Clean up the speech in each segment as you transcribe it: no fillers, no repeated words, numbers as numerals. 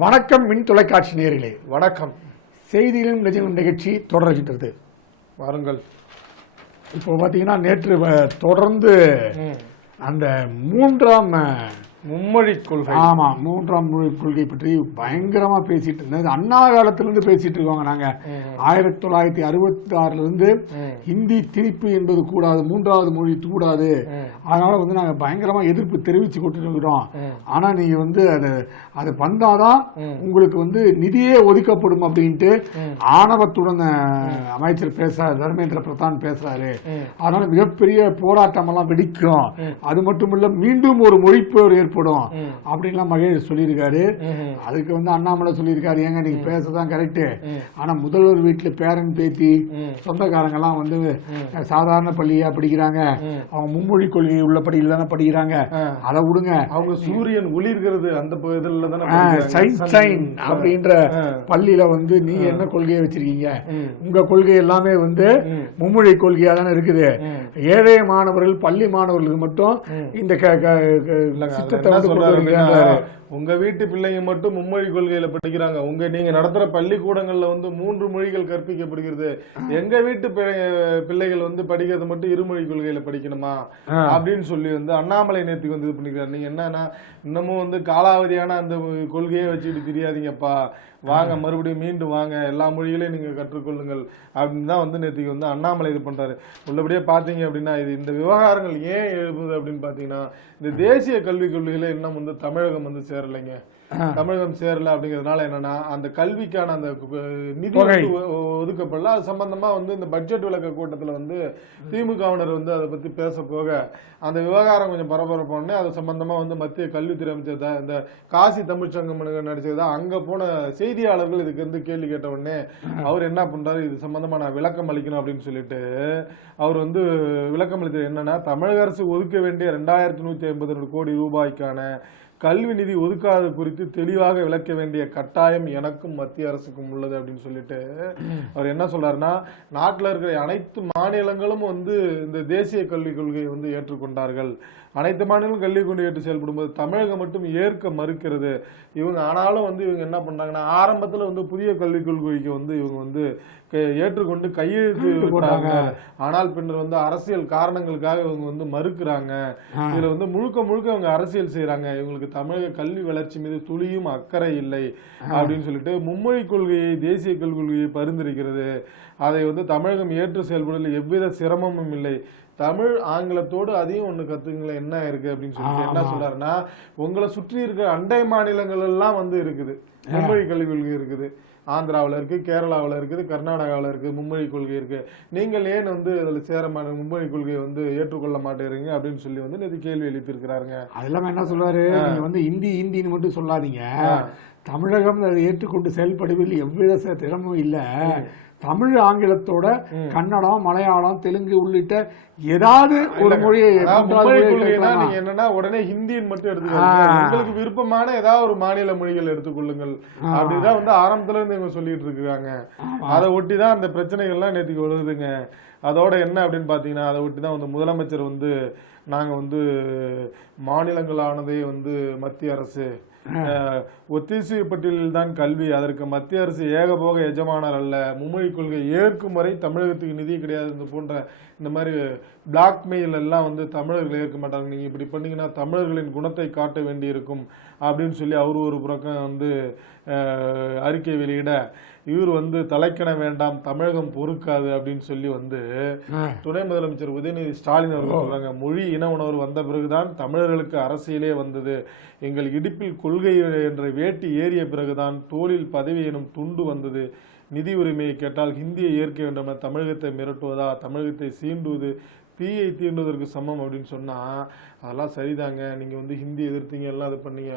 வணக்கம் மின் தொலைக்காட்சி நேயர்களே, வணக்கம். செய்திகளும் நிஜங்களும் நிகழ்ச்சி தொடர்கின்றது. வாருங்கள். இப்போ பார்த்தீங்கன்னா நேற்று தொடர்ந்து அந்த மூன்றாம் மும்மொழி கொள்கை, மூன்றாம் மொழி கொள்கை பற்றி பயங்கரமா பேசிட்டு இருந்தது. அண்ணா காலத்திலிருந்து பேசிட்டு இருக்கோங்க. நாங்க 1966 ஹிந்தி திணிப்பு என்பது கூடாது, மூன்றாவது மொழி கூடாது, அதனால நாங்க பயங்கரமா எதிர்ப்பு தெரிவிச்சு கொடுத்துருக்கிறோம். ஆனா நீங்க அது வந்தாதான் உங்களுக்கு நிதியே ஒதுக்கப்படும் அப்படின்ட்டு ஆணவத்துடன் அமைச்சர் பேசுறாரு, தர்மேந்திர பிரதான் பேசுறாரு. அதனால மிகப்பெரிய போராட்டம் எல்லாம் வெடிக்கும், அது மட்டும் இல்ல மீண்டும் ஒரு மொழிப்போர் ஏற்படும் அப்படின்லாம் மகேஷ் சொல்லியிருக்காரு. அதுக்கு அண்ணாமலை சொல்லியிருக்காரு, ஏங்க நீங்க பேசதான் கரெக்ட், ஆனா முதல்வர் வீட்டுல பேரன் பேத்தி சொந்தக்காரங்க எல்லாம் சாதாரண பள்ளியா படிக்கிறாங்க, அவங்க மும்மொழி கொள்கை உள்ளபடி இல்லதானே படிக்கிறாங்க, அதை விடுங்க. அவங்க சூரியன் ஒளிர்கிறது அந்த இதுல அப்படின்ற பள்ளியில நீங்க என்ன கொள்கையை வச்சிருக்கீங்க? உங்க கொள்கை எல்லாமே மும்மொழி கொள்கையா தானே இருக்குது. ஏழை மாணவர்கள், பள்ளி மாணவர்களுக்கு மட்டும் இந்த உங்க வீட்டு பிள்ளைங்க மட்டும் மும்மொழி கொள்கையில படிக்கிறாங்க, நீங்க நடத்துற பள்ளிக்கூடங்கள்ல 3 மொழிகள் கற்பிக்கப்படுகிறது. எங்க வீட்டு பிள்ளைகள் படிக்கிறது மட்டும் இருமொழி கொள்கையில படிக்கணுமா அப்படின்னு சொல்லி அண்ணாமலை நேத்துக்கு இது பண்ணிக்கிறாரு. நீங்க என்னன்னா இன்னமும் காலாவதியான அந்த கொள்கையை வச்சுட்டு தெரியாதீங்கப்பா, வாங்க மறுபடியும் மீண்டும் வாங்க, எல்லா மொழிகளையும் நீங்க கற்றுக்கொள்ளுங்கள் அப்படின்னு தான் நேற்றுக்கு அண்ணாமலை இது பண்றாரு. உள்ளபடியே பாத்தீங்க அப்படின்னா இந்த விவகாரங்கள் ஏன் எழுப்புது அப்படின்னு பாத்தீங்கன்னா, இந்த தேசிய கல்விக் கொள்கையில இன்னும் தமிழகம் சேரலைங்க. தமிழகம் சேரல அப்படிங்கறதுனால என்னன்னா அந்த கல்விக்கான அந்த நிதி ஒதுக்கப்படல. அது சம்பந்தமா இந்த பட்ஜெட் விளக்க கூட்டத்துல திமுகவினர் அதை பத்தி பேச போக அந்த விவகாரம் கொஞ்சம் பரபரப்பானே. அது சம்பந்தமா மத்திய கல்வித்துறை அமைச்சர் இந்த காசி தமிழ்ச்சங்கம் நடிச்சதா அங்க போன செய்தியாளர்கள் இதுக்கு கேள்வி கேட்ட உடனே அவர் என்ன பண்றாரு, இது சம்பந்தமா நான் விளக்கம் அளிக்கணும் அப்படின்னு சொல்லிட்டு அவர் விளக்கம் அளித்தது என்னன்னா, தமிழக அரசு ஒதுக்க வேண்டிய 2152 கோடி ரூபாய்க்கான கல்வி நிதி ஒதுக்காது குறித்து தெளிவாக விளக்க வேண்டிய கட்டாயம் எனக்கும் மத்திய அரசுக்கும் உள்ளது அப்படின்னு சொல்லிட்டு அவர் என்ன சொல்றாருன்னா, நாட்டில் இருக்கிற அனைத்து மாநிலங்களும் இந்த தேசிய கல்விக் கொள்கையை ஏற்றுக்கொண்டார்கள். அனைத்து மாநிலங்களும் கல்வி கொண்டு ஏற்று செயல்படும் போது தமிழகம் மட்டும் ஏற்க மறுக்கிறது. இவங்க ஆனாலும் இவங்க என்ன பண்றாங்கன்னா, ஆரம்பத்துல புதிய கல்விக் கொள்கைக்கு இவங்க ஏற்றுக்கொண்டு கையெழுத்து போட்டாங்க. ஆனால் பின்னர் அரசியல் காரணங்களுக்காக இவங்க மறுக்கிறாங்க. இதுல முழுக்க முழுக்க இவங்க அரசியல் செய்யறாங்க. இவங்களுக்கு தமிழக கல்வி வளர்ச்சி மீது துளியும் அக்கறை இல்லை அப்படின்னு சொல்லிட்டு மும்மொழி கொள்கையை, தேசிய கல்விக் கொள்கையை பரிந்துரைக்கிறது. அதை தமிழகம் ஏற்று செயல்படுவதில் எவ்வித சிரமமும் இல்லை. தமிழ் ஆங்கிலத்தோடு அதையும் ஒண்ணு கத்துங்களேன் என்ன இருக்கு அப்படின்னு சொல்லிட்டு என்ன சொல்றாருன்னா, உங்களை சுற்றி இருக்கிற அண்டை மாநிலங்கள் எல்லாம் இருக்குது, மும்மொழி கல்விக் கொள்கை இருக்குது. ஆந்திராவில் இருக்கு, கேரளாவில் இருக்குது, கர்நாடகாவில் இருக்கு, மும்மொழி கொள்கை இருக்கு. நீங்கள் ஏன் அதுல சேர மும்மொழி கொள்கையை ஏற்றுக்கொள்ள மாட்டேறீங்க அப்படின்னு சொல்லி நேற்று கேள்வி எழுப்பியிருக்கிறாருங்க. அதெல்லாம் என்ன சொல்றாரு, நீங்க ஹிந்தின்னு மட்டும் சொல்லாதீங்க, தமிழகம் அதை ஏற்றுக்கொண்டு செயல்படுவதில் எவ்வித திறமும் இல்லை. தமிழ் ஆங்கிலத்தோட கன்னடம், மலையாளம், தெலுங்கு உள்ளிட்ட ஏதாவது ஒரு மொழியை என்னன்னா உடனே ஹிந்தின்னு மட்டும் எடுத்துக்கோங்க, உங்களுக்கு விருப்பமான ஏதாவது ஒரு மாநில மொழிகள் எடுத்துக்கொள்ளுங்கள் அப்படிதான் ஆரம்பத்துல இருந்து இவங்க சொல்லிட்டு இருக்காங்க. அதை ஒட்டிதான் அந்த பிரச்சனைகள்லாம் நேற்றுக்கு வருதுங்க. அதோட என்ன அப்படின்னு பாத்தீங்கன்னா, அதை ஒட்டிதான் முதலமைச்சர் நாங்க மாநிலங்களானதே மத்திய அரசு ஒத்திசைவு பட்டியலில் தான் கல்வி, அதற்கு மத்திய அரசு ஏகபோக எஜமானர் அல்ல, மும்மொழி கொள்கை ஏற்கும் வரை தமிழகத்துக்கு நிதி கிடையாது போன்ற இந்த மாதிரி பிளாக்மெயில் எல்லாம் தமிழர்கள் ஏற்க மாட்டாங்க. நீங்க இப்படி பண்ணீங்கன்னா தமிழர்களின் குணத்தை காட்ட வேண்டி இருக்கும் அப்படின்னு சொல்லி அவரு ஒரு புறக்கம் அறிக்கை வெளியிட, இவர் தலைக்கண வேண்டாம், தமிழகம் பொறுக்காது அப்படின்னு சொல்லி துணை முதலமைச்சர் உதயநிதி ஸ்டாலின் அவர்கள் சொல்றாங்க, மொழி இன உணர்வு வந்த பிறகுதான் தமிழர்களுக்கு அரசியலே வந்தது, எங்கள் இடுப்பில் கொள்கை என்ற வேட்டி ஏறிய பிறகுதான் தோளில் பதவி எனும் துண்டு வந்தது, நிதி உரிமையை கேட்டால் ஹிந்தியை ஏற்க வேண்டும், தமிழகத்தை மிரட்டுவதா, தமிழகத்தை சீண்டுவது தீயை தீண்டுவதற்கு சமம் அப்படின்னு சொன்னா அதெல்லாம் சரிதாங்க. நீங்க ஹிந்தி எதிர்த்தீங்க, எல்லாம் இது பண்ணீங்க.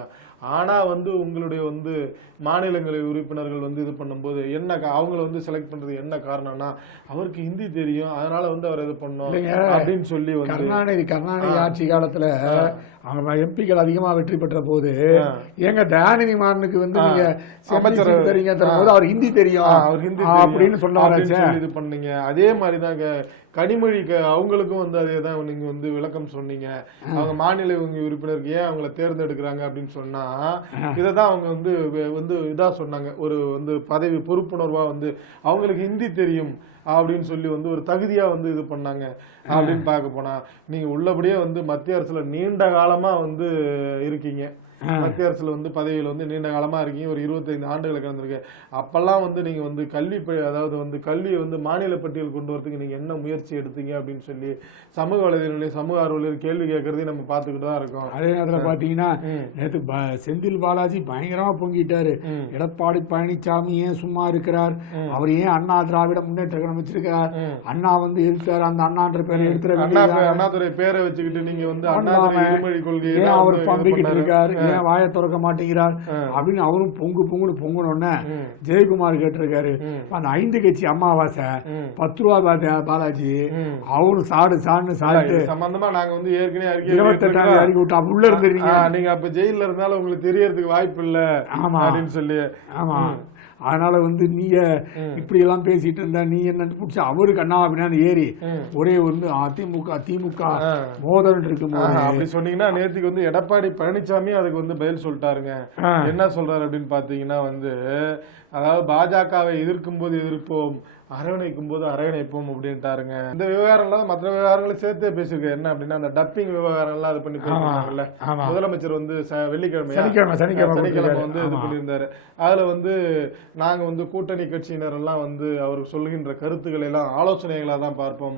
ஆனா உங்களுடைய மாநிலங்களில் உறுப்பினர்கள் இது பண்ணும்போது என்ன அவங்களை செலக்ட் பண்றது என்ன காரணம்னா, அவருக்கு ஹிந்தி தெரியும், அதனால அவர் இது பண்ணோம் அப்படின்னு சொல்லி கருணாநிதி ஆட்சி காலத்துல அவங்க எம்பிக்கள் அதிகமா வெற்றி பெற்ற போது எங்க தயாநிதி மாறனுக்கு நீங்க அமைச்சர் அவர் ஹிந்தி தெரியும், அவர் ஹிந்தி அப்படின்னு சொன்னாரு இது பண்ணீங்க. அதே மாதிரிதாங்க கனிமொழி அவங்களுக்கும் அதேதான் நீங்க விளக்கம் சொன்னீங்க. அவங்க மாநில உறுப்பினருக்கு ஏன் அவங்கள தேர்ந்தெடுக்கிறாங்க அப்படின்னு சொன்னா இதைதான் அவங்க வந்து இதா சொன்னாங்க. ஒரு வந்து பதவி பொறுப்புணர்வா வந்து அவங்களுக்கு ஹிந்தி தெரியும் அப்படின்னு சொல்லி வந்து ஒரு தகுதியா வந்து இது பண்ணாங்க அப்படின்னு பார்க்க போனா நீங்க உள்ளபடியே வந்து மத்திய அரசுல நீண்ட காலமா வந்து இருக்கீங்க. மத்திய அரசுல வந்து பதவியில வந்து நீண்ட காலமா இருக்கீங்க. ஒரு 25 ஆண்டுகளுக்கு இருந்திருக்கு. அப்பெல்லாம் வந்து நீங்க வந்து அதாவது வந்து கல்வியை வந்து மாநில பட்டியல் கொண்டு வரதுக்கு நீங்க என்ன முயற்சி எடுத்தீங்க அப்படின்னு சொல்லி சமூக வலைதளங்களில் சமூக ஆர்வலர் கேள்வி கேட்கறதையும் நம்ம பார்த்துக்கிட்டு தான் இருக்கோம். அதே நேரத்தில் பாத்தீங்கன்னா நேற்று செந்தில் பாலாஜி பயங்கரமா பொங்கிட்டாரு. எடப்பாடி பழனிசாமி ஏன் சும்மா இருக்கிறார், அவர் ஏன் அண்ணா திராவிட முன்னேற்ற கழகம் வச்சிருக்கிறார், அண்ணா வந்து எதிர்த்தார், அந்த அண்ணான்ற பேரை எடுத்துற அண்ணாதுரை பேரை வச்சுக்கிட்டு நீங்க வந்து அண்ணாதுரை இருமொழி கொள்கை ஏன் அவர் பம்பிக்கிட்டு இருக்காரு, ஏன் வாயை திறக்க மாட்டேங்கிறார் அப்படின்னு அவரும் பொங்குன்னு பொங்கணும்னு ஜெயக்குமார் கேட்டிருக்காரு. அந்த 5 கட்சி அமாவாசை 10 ரூபா பாலாஜி அவரும் சாடுன்னு சாப்பிட்டு சம்பந்தமா நாங்க வந்து ஏற்கனவே 28 அறிக்கை விட்டு அப்ப உள்ள இருந்துருக்கீங்க. நீங்க அப்ப ஜெயில இருந்தாலும் உங்களுக்கு தெரியறதுக்கு வாய்ப்பு இல்ல அப்படின்னு சொல்லி. ஆமா, அதனால வந்து நீங்க இப்படி எல்லாம் பேசிட்டு இருந்தா நீ என்ன பிடிச்ச அவருக்கு அண்ணா அப்படின்னு ஏறி ஒரே வந்து திமுக மோதல் இருக்கும்போது அப்படி சொன்னீங்கன்னா நேத்துக்கு வந்து எடப்பாடி பழனிசாமி அதுக்கு வந்து பதில் சொல்லிட்டாருங்க. என்ன சொல்றாரு அப்படின்னு பாத்தீங்கன்னா வந்து அதாவது பாஜகவை எதிர்க்கும் போது எதிர்ப்போம், அரவணைக்கும் போது அரவணைப்போம் அப்படின்ட்டாருங்க. இந்த விவகாரம்லாம் மற்ற விவகாரங்களை சேர்த்தே பேசியிருக்காரு. என்ன அப்படின்னா அந்த டப்பிங் விவகாரம்லாம் அது பண்ணி பேசிருக்காங்கல்ல. முதலமைச்சர் வந்து சனிக்கிழமை வந்து இது பண்ணியிருந்தாரு. அதுல வந்து நாங்க வந்து கூட்டணி கட்சியினர் எல்லாம் வந்து அவருக்கு சொல்லுகின்ற கருத்துக்களை எல்லாம் ஆலோசனைகளா தான் பார்ப்போம்,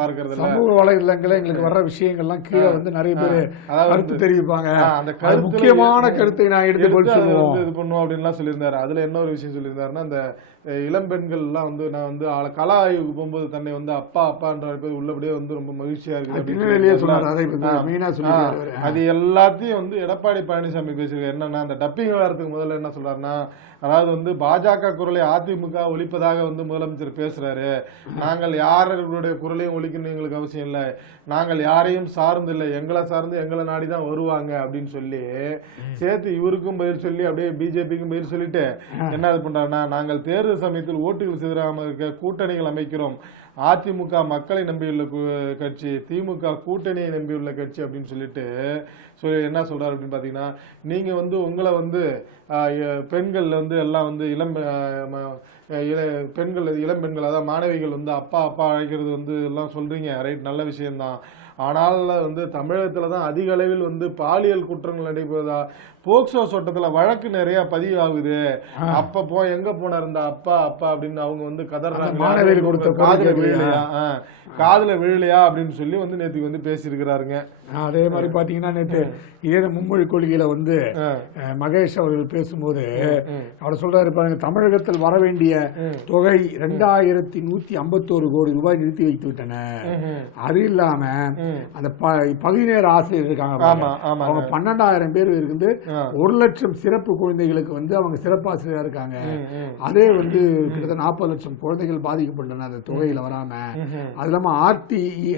பார்க்கறது சமூக வலைதளங்கள எங்களுக்கு வர்ற விஷயங்கள்லாம் கீழே வந்து நிறைய பேர் கருத்து தெரிவிப்பாங்க. அந்த முக்கியமான கருத்தை நான் எடுத்து இது பண்ணுவோம் அப்படின்லாம் சொல்லியிருந்தாரு. அதுல என்ன ஒரு விஷயம் சொல்லியிருந்தாருன்னா அந்த இளம்பெண்கள் எல்லாம் வந்து நான் வந்து கலா ஆய்வுக்கு போகும்போது தன்னை வந்து அப்பான்ற பேர் உள்ளபடியே வந்து ரொம்ப மகிழ்ச்சியா இருக்கு. அது எல்லாத்தையும் வந்து எடப்பாடி பழனிசாமி பேசியிருக்காரு. என்னன்னா அந்த டப்பிங் விவகாரத்துக்கு முதல்ல என்ன சொல்றாருன்னா அதாவது வந்து பாஜக குரலை அதிமுக ஒழிப்பதாக வந்து முதலமைச்சர் பேசுறாரு. நாங்கள் யாருடைய குரலையும் ஒழிக்கணும் எங்களுக்கு அவசியம் இல்லை, நாங்கள் யாரையும் சார்ந்து இல்லை, எங்களை சார்ந்து எங்களை நாடிதான் வருவாங்க அப்படின்னு சொல்லி சேர்த்து இவருக்கும் பதில் சொல்லி அப்படியே பிஜேபிக்கும் பதில் சொல்லிட்டு என்ன இது பண்றாருன்னா நாங்கள் தேர்தல் சமயத்தில் ஓட்டுகள் சிதறாமல் இருக்க கூட்டணிகள் அமைக்கிறோம், அதிமுக மக்களை நம்பியுள்ள கட்சி, திமுக கூட்டணியை நம்பியுள்ள கட்சி அப்படின்னு சொல்லிட்டு என்ன சொல்றாரு அப்படின்னு பாத்தீங்கன்னா நீங்க வந்து உங்களை வந்து பெண்கள் வந்து எல்லாம் வந்து இளம்பெண்கள் அதாவது மாணவிகள் வந்து அப்பா அழைக்கிறது வந்து எல்லாம் சொல்றீங்க, ரைட், நல்ல விஷயம்தான். ஆனால் வந்து தமிழகத்துலதான் அதிக அளவில் வந்து பாலியல் குற்றங்கள் நடைபெறுதா, போக்சோ சட்டத்துல வழக்கு நிறைய பதிவாகுது, அப்ப எங்க போனார் இந்த அப்பா அப்படின்னு அவங்க வந்து கதறாங்க, காதுல விழலையா அப்படின்னு சொல்லி வந்து நேற்றுக்கு வந்து பேசியிருக்கிறாருங்க. அதே மாதிரி பாத்தீங்கன்னா நேற்று இதே மும்மொழி கொள்கையில வந்து மகேஷ் அவர்கள் பேசும்போது அவர் சொல்றாரு பாருங்க, தமிழகத்தில் வர வேண்டிய தொகை 2151 கோடி ரூபாய் நிறுத்தி வைத்து விட்டன. அது இல்லாம அந்த பகுதி நேர ஆசிரியர் இருக்காங்க, அவங்க 12,000 பேர் இருந்து 1 லட்சம் சிறப்பு குழந்தைகளுக்கு வந்து அவங்க சிறப்பாசிரியரா இருக்காங்க. அதே வந்து கிட்டத்தட்ட 40 லட்சம் குழந்தைகள் பாதிக்கப்பட்டன அந்த தொகையில வராம. அது இல்லாம ஆர்டிஇ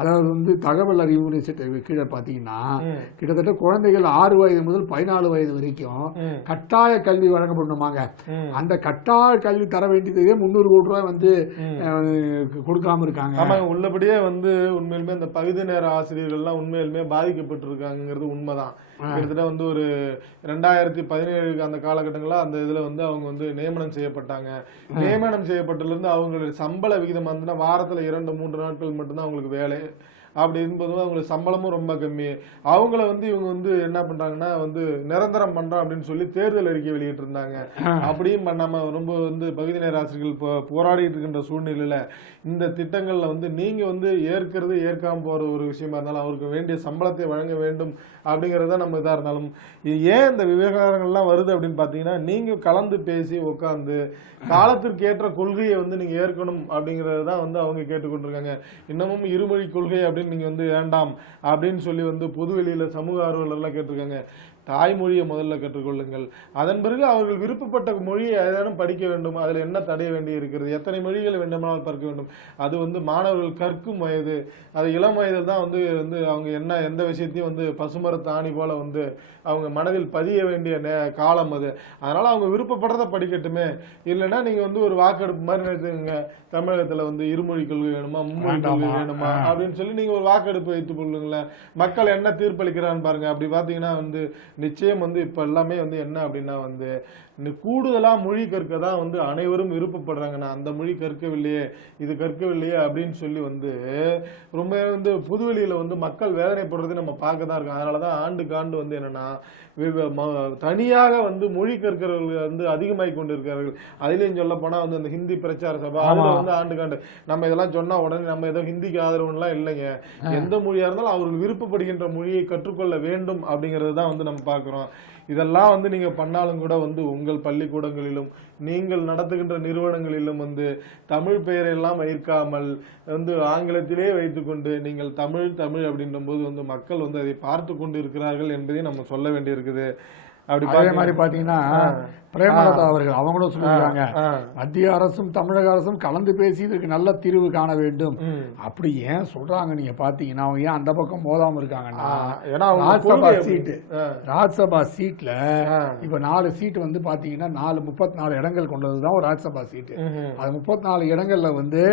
அதாவது வந்து தகவல் அறிவு கீழே பாத்தீங்கன்னா கிட்டத்தட்ட குழந்தைகள் 6 வயது முதல் 14 வயது வரைக்கும் கட்டாய கல்வி வழங்கப்படணுமாங்க. அந்த கட்டாய கல்வி தர வேண்டியதே 300 கோடி ரூபாய் வந்து கொடுக்காம இருக்காங்க. உள்ளபடியே வந்து உண்மையிலுமே இந்த பகுதி நேர ஆசிரியர்கள் எல்லாம் உண்மையிலுமே பாதிக்கப்பட்டிருக்காங்கிறது உண்மைதான். கிட்டத்தட்ட வந்து ஒரு 2017 அந்த காலகட்டங்களா அந்த இதுல வந்து அவங்க வந்து நியமனம் செய்யப்பட்டாங்க. நியமனம் செய்யப்பட்டதுல இருந்து அவங்களுடைய சம்பள விகிதம் வந்து வாரத்துல 2-3 நாட்கள் மட்டும்தான் அவங்களுக்கு வேலை. அப்படி இருக்கும்போது அவங்களுக்கு சம்பளமும் ரொம்ப கம்மி. அவங்கள வந்து இவங்க வந்து என்ன பண்றாங்கன்னா வந்து நிரந்தரம் பண்றோம் அப்படின்னு சொல்லி தேர்தல் அறிக்கை வெளியிட்டு இருந்தாங்க. அப்படியும் பண்ணாம ரொம்ப வந்து பகுதி நேர ஆசிரியர்கள் போராடிட்டு இருக்கின்ற சூழ்நிலையில இந்த திட்டங்கள்ல வந்து நீங்க வந்து ஏற்காம போற ஒரு விஷயமா இருந்தாலும் அவருக்கு வேண்டிய சம்பளத்தை வழங்க வேண்டும் அப்படிங்கறத நம்ம இதா இருந்தாலும் ஏன் இந்த விவகாரங்கள்லாம் வருது அப்படின்னு பாத்தீங்கன்னா நீங்க கலந்து பேசி உட்கார்ந்து காலத்திற்கு ஏற்ற கொள்கையை வந்து நீங்க ஏற்கணும் அப்படிங்கறதுதான் வந்து அவங்க கேட்டுக்கொண்டிருக்காங்க. இன்னமும் இருமொழி கொள்கை அப்படின்னு நீங்க வந்து வேண்டாம் அப்படின்னு சொல்லி வந்து பொது வெளியில சமூக ஆர்வலர் எல்லாம் கேட்டிருக்காங்க. தாய்மொழியை முதல்ல கற்றுக்கொள்ளுங்கள். அதன் பிறகு அவர்கள் விருப்பப்பட்ட மொழியை ஏதேனும் படிக்க வேண்டும். அதில் என்ன தடை வேண்டி இருக்கிறது? எத்தனை மொழிகளை வேண்டுமானால் கற்க வேண்டும். அது வந்து மாணவர்கள் கற்கும் வயது. அது இளம் வயதில் தான் வந்து வந்து அவங்க என்ன எந்த விஷயத்தையும் வந்து பசுமரத்து ஆணி போல வந்து அவங்க மனதில் பதிய வேண்டிய காலம் அது. அதனால அவங்க விருப்பப்படுறத படிக்கட்டுமே. இல்லைன்னா நீங்க வந்து ஒரு வாக்கெடுப்பு மாதிரி நினைத்துங்க, தமிழகத்துல வந்து இருமொழி கொள்கை வேணுமா, மும்மொழி கொள்கை வேணுமா அப்படின்னு சொல்லி நீங்க ஒரு வாக்கெடுப்பு வைத்துக் கொள்ளுங்களேன். மக்கள் என்ன தீர்ப்பளிக்கிறான்னு பாருங்க. அப்படி பாத்தீங்கன்னா வந்து நிச்சயம் வந்து இப்ப எல்லாமே வந்து என்ன அப்படின்னா வந்து கூடுதலா மொழி கற்க தான் வந்து அனைவரும் விருப்பப்படுறாங்க. நான் அந்த மொழி கற்கவில்லையே, இது கற்கவில்லையே அப்படின்னு சொல்லி வந்து ரொம்ப வந்து புதுவெளியில வந்து மக்கள் வேதனைப்படுறதை நம்ம பார்க்க தான் இருக்கோம். அதனாலதான் ஆண்டுக்கு ஆண்டு வந்து என்னன்னா தனியாக வந்து மொழி கற்கிறவர்கள் வந்து அதிகமாகி கொண்டிருக்கிறார்கள். அதுலயும் சொல்ல போனா வந்து அந்த ஹிந்தி பிரச்சார சபை அதுல வந்து ஆண்டுக்காண்டு நம்ம இதெல்லாம் சொன்னா உடனே நம்ம ஏதோ ஹிந்திக்கு ஆதரவுலாம் இல்லைங்க. எந்த மொழியா இருந்தாலும் அவர்கள் விருப்பப்படுகின்ற மொழியை கற்றுக்கொள்ள வேண்டும் அப்படிங்கறது தான் வந்து நம்ம பாக்குறோம். இதெல்லாம் வந்து நீங்க பண்ணாலும் கூட வந்து உங்கள் பள்ளிக்கூடங்களிலும் நீங்கள் நடத்துகின்ற நிறுவனங்களிலும் வந்து தமிழ் பெயரெல்லாம் வைக்காமல் வந்து ஆங்கிலத்திலே வைத்துக்கொண்டு நீங்கள் தமிழ் தமிழ் அப்படின்ற போது வந்து மக்கள் வந்து அதை பார்த்து கொண்டு இருக்கிறார்கள் என்பதை நம்ம சொல்ல வேண்டியிருக்குது. அப்படி அதே மாதிரி பாத்தீங்கன்னா பிரேமலதா அவர்கள் அவங்களும் சொல்லியிருக்காங்க, மத்திய அரசும் தமிழக அரசும் கலந்து பேசி இதுக்கு நல்ல தீர்வு காண வேண்டும். அப்படி ஏன் சொல்றாங்க நீங்க பாத்தீங்கன்னா அவங்க ஏன் அந்த பக்கம் மோதாம இருக்காங்கன்னா, ராஜ்யசபா சீட்ல இப்ப 4 சீட் வந்து பாத்தீங்கன்னா 34 இடங்கள் கொண்டதுதான் ஒரு ராஜ்யசபா சீட்டு. அது 34 இடங்கள்ல வந்து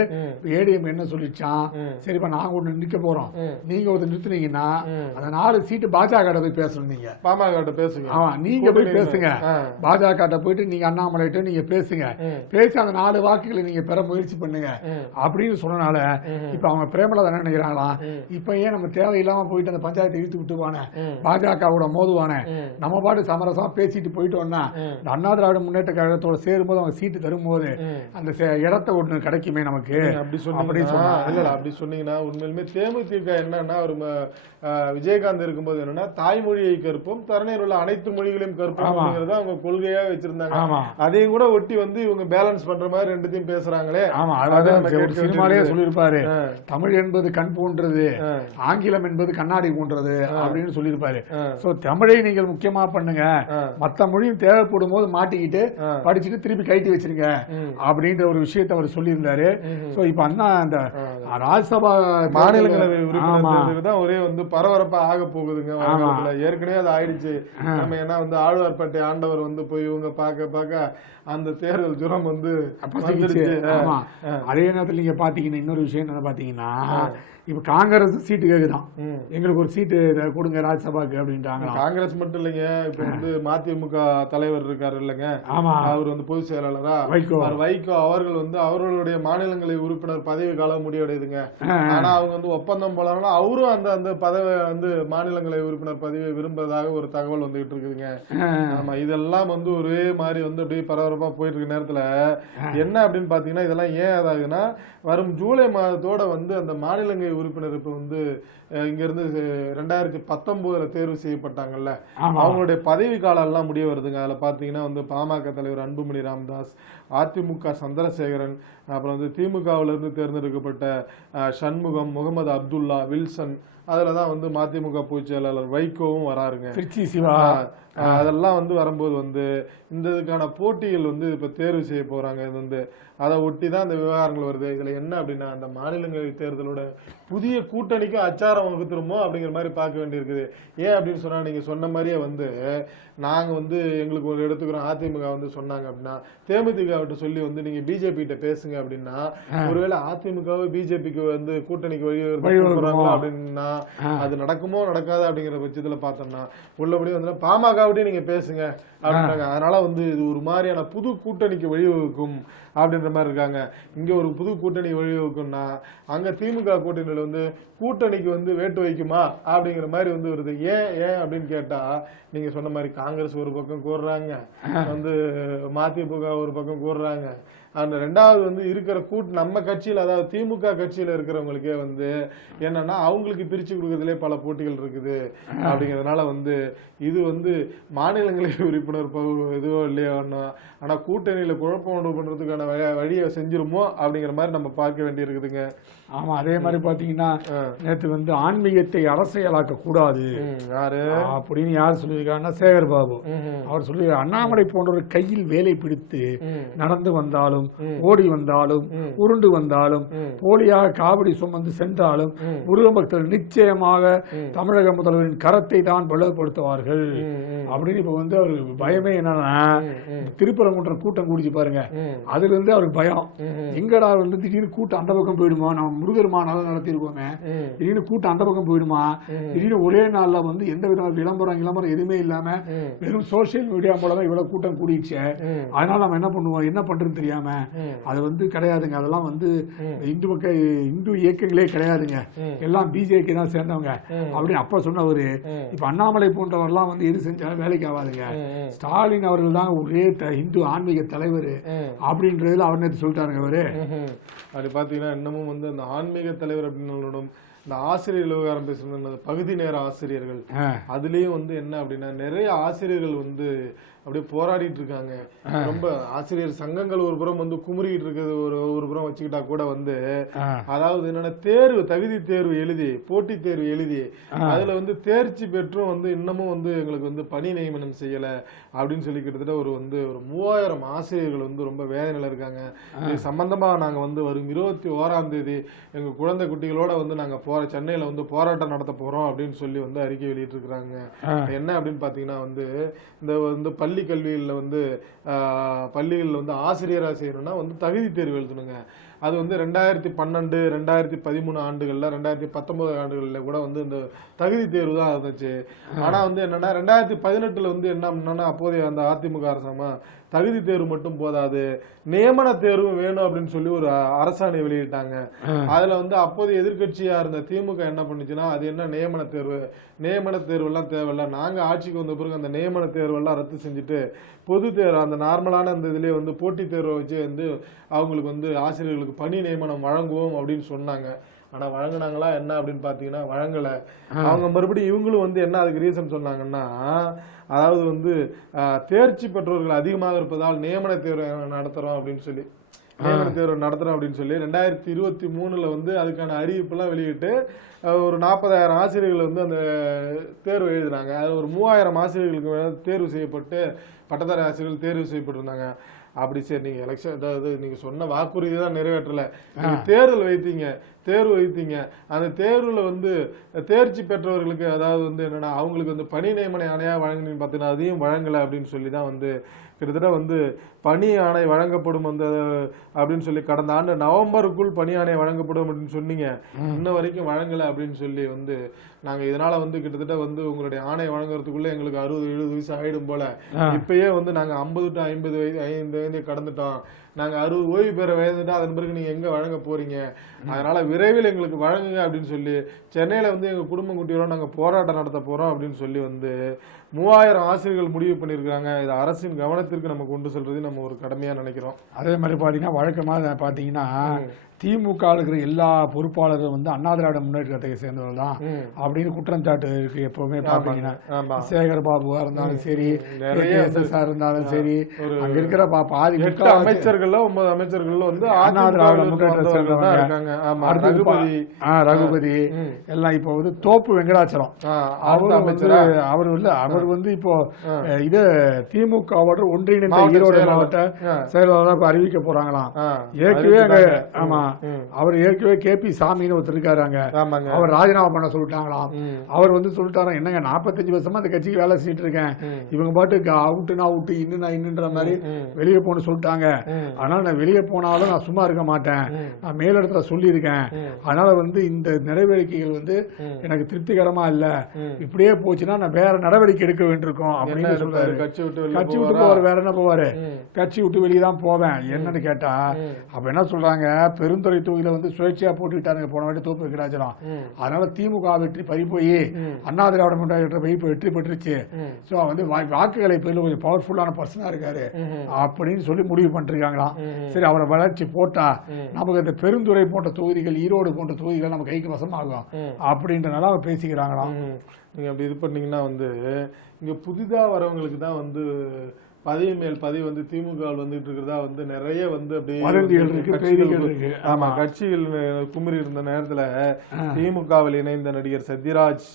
ஏடிஎம் என்ன சொல்லிச்சான், சரிப்பா நாங்க ஒண்ணு நிக்க போறோம், நீங்க ஒரு நிறுத்தினீங்கன்னா அந்த 4 சீட்டு பாஜக போய் பேசணும். நீங்க பாமக பேசுங்க, நீங்க போய் பேசுங்க, பாஜக போயிட்டு நீங்க அண்ணாமலைட்டு நீங்க பேசுங்க, பேசி அந்த 4 வாக்குகளை நீங்க பெற முயற்சி பண்ணுங்க அப்படின்னு சொன்னனால இப்ப அவங்க பிரேமலதா என்ன நினைக்கிறாங்களா, இப்ப ஏன் நம்ம தேவையில்லாம போயிட்டு அந்த பஞ்சாயத்தை இழுத்து விட்டுவானே, பாஜகவோட மோதுவானே, நம்ம பாட்டு சமரசமா பேசிட்டு போயிட்டோம்னா இந்த அண்ணா திராவிட முன்னேற்ற கழகத்தோட சேரும்போது அவங்க சீட்டு தரும்போது அந்த இடத்த ஒண்ணு கிடைக்குமே நமக்கு அப்படி சொன்னா. அப்படி சொன்னீங்கன்னா உண்மையிலுமே தேமுதிக என்னன்னா ஒரு விஜயகாந்த் இருக்கும்போது என்னன்னா தாய்மொழியை கற்போம், தரணியில் உள்ள அனைத்து மொழிகளையும் கற்போம் அப்படிங்கறத அவங்க கொள்கையா வச்சிருந்தாங்க. அதையும் கூட ஒட்டி வந்து இவங்க பேலன்ஸ் பண்ற மாதிரி ரெண்டுத்தையும் பேசுறாங்களே. சினிமாலேயே சொல்லியிருப்பாரு, தமிழ் என்பது கண் போன்றது, ஆங்கிலம் என்பது கண்ணாடி போன்றது அப்படின்னு சொல்லியிருப்பாரு. சோ தமிழை நீங்கள் முக்கியமா பண்ணுங்க, மத்த மொழியும் தேவைப்படும் போது மாட்டிக்கிட்டு படிச்சுட்டு திருப்பி கைட்டி வச்சிருங்க அப்படின்ற ஒரு விஷயத்தை அவர் சொல்லியிருந்தாரு. சோ இப்ப அண்ணா அந்த ராஜ்யசபா மாநிலங்களவை உறுப்பினர் தான் ஒரே வந்து பரபரப்பா ஆக போகுதுங்க. ஏற்கனவே அது ஆயிடுச்சு. நம்ம ஏன்னா வந்து ஆழ்வார்பேட்டை ஆண்டவர் வந்து போய் இவங்க பார்க்க அந்த தேர்தல் ஜுரம் வந்து அதே நேரத்தில் நீங்க பாத்தீங்கன்னா இன்னொரு விஷயம் என்ன பாத்தீங்கன்னா, இப்ப காங்கிரஸ் சீட்டு கேக்குதான், எங்களுக்கு ஒரு சீட்டு கொடுங்க ராஜ்யசபாக்கு அப்படின்ட்டாங்க. காங்கிரஸ் மட்டும் இல்லைங்க, இப்ப வந்து மதிமுக தலைவர் இருக்காரு இல்லைங்க, அவர் வந்து பொதுச் செயலாளரா வைகோ அவர்கள் வந்து அவர்களுடைய மாநிலங்களவை உறுப்பினர் பதவி காலம் முடிவடையுதுங்க. ஆனா அவங்க வந்து ஒப்பந்தம் போலாம் அவரும் அந்த அந்த பதவி வந்து மாநிலங்களவை உறுப்பினர் பதவியை விரும்புவதாக ஒரு தகவல் வந்துகிட்டு இருக்குதுங்க. ஆமா, இதெல்லாம் வந்து ஒரே மாதிரி வந்து அப்படியே பரபரப்பா போயிட்டு இருக்க நேரத்துல என்ன அப்படின்னு பாத்தீங்கன்னா இதெல்லாம் ஏன் ஆகுதுன்னா, வரும் ஜூலை மாதத்தோட வந்து அந்த மாநிலங்களவை உறுப்பினர் இப்ப வந்து இங்க இருந்து 2019 தேர்வு செய்யப்பட்டாங்கல்ல, அவங்களுடைய பதவி காலம் எல்லாம் முடிய வருதுங்க. அதுல பாத்தீங்கன்னா வந்து பாமக தலைவர் அன்புமணி ராமதாஸ், அதிமுக சந்திரசேகரன், அப்புறம் வந்து திமுகவில இருந்து தேர்ந்தெடுக்கப்பட்ட சண்முகம், முகமது அப்துல்லா, வில்சன், அதுலதான் வந்து மதிமுக பொதுச் செயலாளர் வைகோவும் வராருங்க, திருச்சி சிவா. அதெல்லாம் வந்து வரும்போது வந்து இந்த இதுக்கான போட்டிகள் வந்து இப்ப தேர்வு செய்ய போறாங்க. இது வந்து அதை ஒட்டி தான் இந்த விவகாரங்கள் வருது. இதுல என்ன அப்படின்னா, அந்த மாநிலங்களவை தேர்தலோட புதிய கூட்டணிக்கு அச்சாரம் வகுத்துருமோ அப்படிங்கிற மாதிரி பார்க்க வேண்டியிருக்குது. ஏன் அப்படின்னு சொன்னா, நீங்க சொன்ன மாதிரியே வந்து நாங்க வந்து எங்களுக்கு ஒரு எடுத்துக்கிறோம், அதிமுக வந்து சொன்னாங்க அப்படின்னா தேமுதிக விட்டு சொல்லி வந்து நீங்க பிஜேபி கிட்ட பேசுங்க அப்படின்னா, ஒருவேளை அதிமுகவை பிஜேபிக்கு வந்து கூட்டணிக்கு வழி அப்படின்னா அது நடக்குமோ நடக்காது அப்படிங்கிற பட்சத்துல பார்த்தோம்னா உள்ளபடி வந்து பாமகவிட்டையும் நீங்க பேசுங்க அப்படின்றாங்க. அதனால வந்து இது ஒரு மாதிரியான புது கூட்டணிக்கு வழிவகுக்கும் அப்படின்ற மாதிரி இருக்காங்க. இங்க ஒரு புது கூட்டணி வழிவகுக்கும்னா அங்க திமுக கூட்டணியில வந்து கூட்டணிக்கு வந்து வேட்டு வைக்குமா அப்படிங்கிற மாதிரி வந்து வருது. ஏன் அப்படின்னு கேட்டா, நீங்க சொன்ன மாதிரி காங்கிரஸ் ஒரு பக்கம் கூறுறாங்க, வந்து மதிமுக ஒரு பக்கம் கூறுறாங்க, அந்த ரெண்டாவது வந்து இருக்கிற நம்ம கட்சியில, அதாவது திமுக கட்சியில இருக்கிறவங்களுக்கே வந்து என்னன்னா அவங்களுக்கு பிரிச்சு கொடுக்கறதுலே பல போட்டிகள் இருக்குது அப்படிங்கிறதுனால வந்து இது வந்து மாநிலங்களவை உறுப்பினர் இதுவோ இல்லையோ, ஆனா கூட்டணியில குழப்பம் உண்டு பண்றதுக்கான வழியை செஞ்சிருமோ அப்படிங்கிற மாதிரி நம்ம பார்க்க வேண்டி இருக்குதுங்க. ஆமா, அதே மாதிரி பாத்தீங்கன்னா நேற்று வந்து ஆன்மீகத்தை அரசியலாக்க கூடாது அப்படின்னு யார் சொல்லியிருக்காங்கன்னா சேகர் பாபு அவர் சொல்லியிருக்காரு. அண்ணாமலை போன்றவர் கையில் வேலை பிடித்து நடந்து வந்தாலும், ஓடி வந்தாலும், உருண்டு வந்தாலும், போலியாக காவடி சுமந்து சென்றாலும் முருகன் பக்தர்கள் நிச்சயமாக தமிழக முதல்வரின் கரத்தை தான் பலப்படுத்துவார்கள் அப்படின்னு இப்ப வந்து அவருக்கு பயமே என்னன்னா, திருப்பரங்குன்றம் கூட்டம் கூடிச்சு பாருங்க, அதுல இருந்து அவருக்கு பயம். எங்கடா வந்து திடீர்னு கூட்டம் அந்த பக்கம் போயிடுமா, நம்ம முருகர் மாநாடு நடத்திருக்கோமே, திடீர்னு கூட்டம் அந்த பக்கம் போயிடுமா, திடீர்னு ஒரே நாள்ல வந்து எந்த விதமான விளம்பரம் எதுவுமே இல்லாம வெறும் சோசியல் மீடியா மூலமா இவ்வளவு கூட்டம் கூடிடுச்சு, அதனால நம்ம என்ன பண்ணுவோம், என்ன பண்றதுன்னு தெரியாம, அது வந்து கிடையாதுங்க. அதெல்லாம் வந்து இந்து இயக்கங்களே கிடையாதுங்க, எல்லாம் பிஜேபி தான் சேர்ந்தவங்க அப்படின்னு அப்ப சொன்னவரு. இப்ப அண்ணாமலை போன்றவர்லாம் வந்து எது செஞ்சாலும் வேலைக்கு ஆகாதுங்க, ஸ்டாலின் அவர்கள் தான் ஒரே இந்து ஆன்மீக தலைவர் அப்படின்றதுல அவர் நேற்று சொல்லிட்டாருங்க. அவரு அப்படி பாத்தீங்கன்னா இன்னமும் வந்து அந்த ஆன்மீக தலைவர் அப்படின்னு இந்த ஆசிரியர் விவகாரம் பேசுறது, பகுதி நேர ஆசிரியர்கள் அதுலயும் வந்து என்ன அப்படின்னா நிறைய ஆசிரியர்கள் வந்து அப்படியே போராடிட்டு இருக்காங்க. ரொம்ப ஆசிரியர் சங்கங்கள் ஒரு புறம் வந்து குமுறிட்டு இருக்கிறது ஒரு புறம் வச்சுக்கிட்டா கூட வந்து, அதாவது என்னன்னா தகுதி தேர்வு எழுதி, போட்டி தேர்வு எழுதி அதுல வந்து தேர்ச்சி பெற்றும் வந்து இன்னமும் வந்து எங்களுக்கு வந்து பணி நியமனம் செய்யல அப்படின்னு சொல்லி கிட்டத்தட்ட ஒரு 3000 ஆசிரியர்கள் வந்து ரொம்ப வேதனையில இருக்காங்க. இது சம்பந்தமா நாங்க வந்து வரும் 21ஆம் தேதி எங்க குழந்தை குட்டிகளோட வந்து நாங்க சென்னையில வந்து போராட்டம் நடத்த போறோம் அப்படின்னு சொல்லி வந்து அறிக்கை வெளியிட்டு இருக்கிறாங்க. என்ன அப்படின்னு பாத்தீங்கன்னா வந்து இந்த வந்து பள்ளி கல்வியில வந்து பள்ளிகளில் வந்து ஆசிரியராக செய்யணும்னா வந்து தகுதி தேர்வு எழுதணுங்க. அது வந்து 2012, 2013 ஆண்டுகள்ல, 2019 ஆண்டுகள்ல கூட வந்து இந்த தகுதி தேர்வு தான் இருந்துச்சு. ஆனா வந்து என்னன்னா 2018 வந்து என்ன பண்ணா, அப்போதைய அந்த அதிமுக அரசாங்கம் தகுதி தேர்வு மட்டும் போதாது, நியமன தேர்வு வேணும் அப்படின்னு சொல்லி ஒரு அரசாணை வெளியிட்டாங்க. அதுல வந்து அப்போதைய எதிர்கட்சியா இருந்த திமுக என்ன பண்ணுச்சுன்னா, அது என்ன நியமன தேர்வு எல்லாம் தேவையில்ல, நாங்க ஆட்சிக்கு வந்த பிறகு அந்த நியமன தேர்வு எல்லாம் ரத்து செஞ்சுட்டு பொது தேர்வு, அந்த நார்மலான அந்த இதுலயே வந்து போட்டி தேர்வை வச்சு வந்து அவங்களுக்கு வந்து ஆசிரியர்களுக்கு பணி நியமனம் வழங்குவோம் அப்படின்னு சொன்னாங்க. ஆனா வழங்கினாங்களா என்ன அப்படின்னு பாத்தீங்கன்னா வழங்கல. அவங்க மறுபடியும் இவங்களும் வந்து என்ன அதுக்கு ரீசன் சொன்னாங்கன்னா, அதாவது வந்து தேர்ச்சி பெற்றவர்கள் அதிகமாக இருப்பதால் நியமன தேர்வு நடத்துறோம் அப்படின்னு சொல்லி 2023 வந்து அதுக்கான அறிவிப்பெல்லாம் வெளியிட்டு ஒரு 40,000 ஆசிரியர்கள் வந்து அந்த தேர்வு எழுதினாங்க. அது ஒரு 3000 ஆசிரியர்களுக்கு தேர்வு செய்யப்பட்டு பட்டதாரி ஆசிரியர்கள் தேர்வு செய்யப்பட்டிருந்தாங்க. அப்படி சரி, நீங்க எலெக்ஷன், அதாவது நீங்க சொன்ன வாக்குறுதி தான் நிறைவேற்றல, நீங்க தேர்வு வைத்தீங்க, அந்த தேர்வுல வந்து தேர்ச்சி பெற்றவர்களுக்கு, அதாவது வந்து என்னன்னா அவங்களுக்கு வந்து பணி நியமன ஆணையா வழங்கினீங்கன்னு பாத்தீங்கன்னா அதையும் வழங்கல அப்படின்னு சொல்லி தான் வந்து கிட்டத்தட்ட வந்து பணி ஆணை வழங்கப்படும் அந்த அப்படின்னு சொல்லி கடந்த ஆண்டு நவம்பருக்குள் பணி ஆணை வழங்கப்படும் அப்படின்னு சொன்னீங்க, இன்ன வரைக்கும் வழங்கல அப்படின்னு சொல்லி வந்து நாங்க இதனால வந்து கிட்டத்தட்ட வந்து உங்களுடைய ஆணை வழங்குறதுக்குள்ள எங்களுக்கு 60-70 வயசு ஆயிடும் போல, இப்பயே வந்து நாங்க 50 to 50 வயது கடந்துட்டோம், நாங்க 60 ஓய்வு பெற வயதுட்டா அதன் பிறகு நீங்க எங்க வழங்க போறீங்க, அதனால விரைவில் எங்களுக்கு வழங்குங்க அப்படின்னு சொல்லி சென்னையில வந்து எங்க குடும்பம் குட்டியோட நாங்க போராட்டம் நடத்த போறோம் அப்படின்னு சொல்லி வந்து 3000 ஆசிரியர்கள் முடிவு பண்ணியிருக்காங்க. இது அரசின் கவனத்திற்கு நம்ம கொண்டு செல்றது நம்ம ஒரு கடமையா நினைக்கிறோம். அதே மாதிரி பாத்தீங்கன்னா வழக்கமாக பாத்தீங்கன்னா திமுக இருக்கிற எல்லா பொறுப்பாளர்களும் வந்து அண்ணா திராவிட முன்னேற்றத்தை சேர்ந்தவர்கள் தான் அப்படின்னு குற்றம் சாட்டு இருக்கு. எப்பவுமே பாத்தீங்கன்னா சேகர் பாபுவா இருந்தாலும் சரி, இருந்தாலும் சரி, அங்க இருக்கிற பாதி அமைச்சர்கள் 9 அமைச்சர்கள் வந்து அண்ணா திராவிட முன்னேற்றத்தை சேர்ந்தவங்க. ரகுபதி எல்லாம் இப்போ வந்து தோப்பு வெங்கடாச்சலம் அவர் வந்து இப்போ இது திமுகவோட ஒன்றிணைந்த ஈரோடு மாவட்ட செயலாளராக அறிவிக்க போறாங்களாம். ஏற்கனவே ஆமா, அவர் ஏற்கனவே KP சாமின்னு ஒருத்தர் இருக்காருங்க, அவர் ராஜினாமா பண்ண சொல்லிட்டாங்களாம். அவர் வந்து சொல்லிட்டாராம், என்னங்க 45 வருஷமா அந்த கட்சிக்கு வேலை செஞ்சுட்டு இருக்கேன், இவங்க பாட்டு அவுட்டுனா அவுட்டு, இன்னுன்ற மாதிரி வெளியே போன்னு சொல்லிட்டாங்க, அதனால நான் வெளியே போனாலும் நான் சும்மா இருக்க மாட்டேன், நான் மேலிடத்துல சொல்லியிருக்கேன், அதனால வந்து இந்த நடவடிக்கைகள் வந்து எனக்கு திருப்திகரமா இல்ல, இப்படியே போச்சுன்னா நான் வேற நடவடிக்கை எடுக்க வேண்டியிருக்கும் அப்படின்னு சொல்றாரு. கட்சி விட்டு கட்சி விட்டு போவாரு, வேற என்ன போவாரு, கட்சி விட்டு வெளியே தான் போவேன். என்னன்னு கேட்டா அப்ப என்ன சொல்றாங்க, பெருந்துறை தொகுதியில வந்து சுயேட்சையா போட்டுக்கிட்டாங்க போன வாட்டி தோப்பு வைக்கிறாச்சலாம். அதனால திமுக வெற்றி பறி போய் அண்ணா திராவிட முன்னேற்ற வெற்றி பெற்றுச்சு. சோ வந்து வாக்குகளை பெரிய கொஞ்சம் பவர்ஃபுல்லான பர்சனா இருக்காரு அப்படின்னு சொல்லி முடிவு பண்ணிருக்காங்களாம். சரி, அவரை வளர்ச்சி போட்டா நமக்கு இந்த பெருந்துறை போன்ற தொகுதிகள், ஈரோடு போன்ற தொகுதிகள் நம்ம கைக்கு வசமாகும் அப்படின்றனால அவர் பேசிக்கிறாங்களாம். நீங்க அப்படி இது பண்ணீங்கன்னா வந்து இங்க புதிதா வரவங்களுக்கு தான் வந்து பதவி மேல் பதவி வந்து திமுக வந்துட்டு இருக்கிறதா வந்து நிறைய வந்து அப்படியே ஆமா கட்சிகள் குமரி இருந்த நேரத்துல திமுகவில் இணைந்த நடிகர் சத்யராஜ்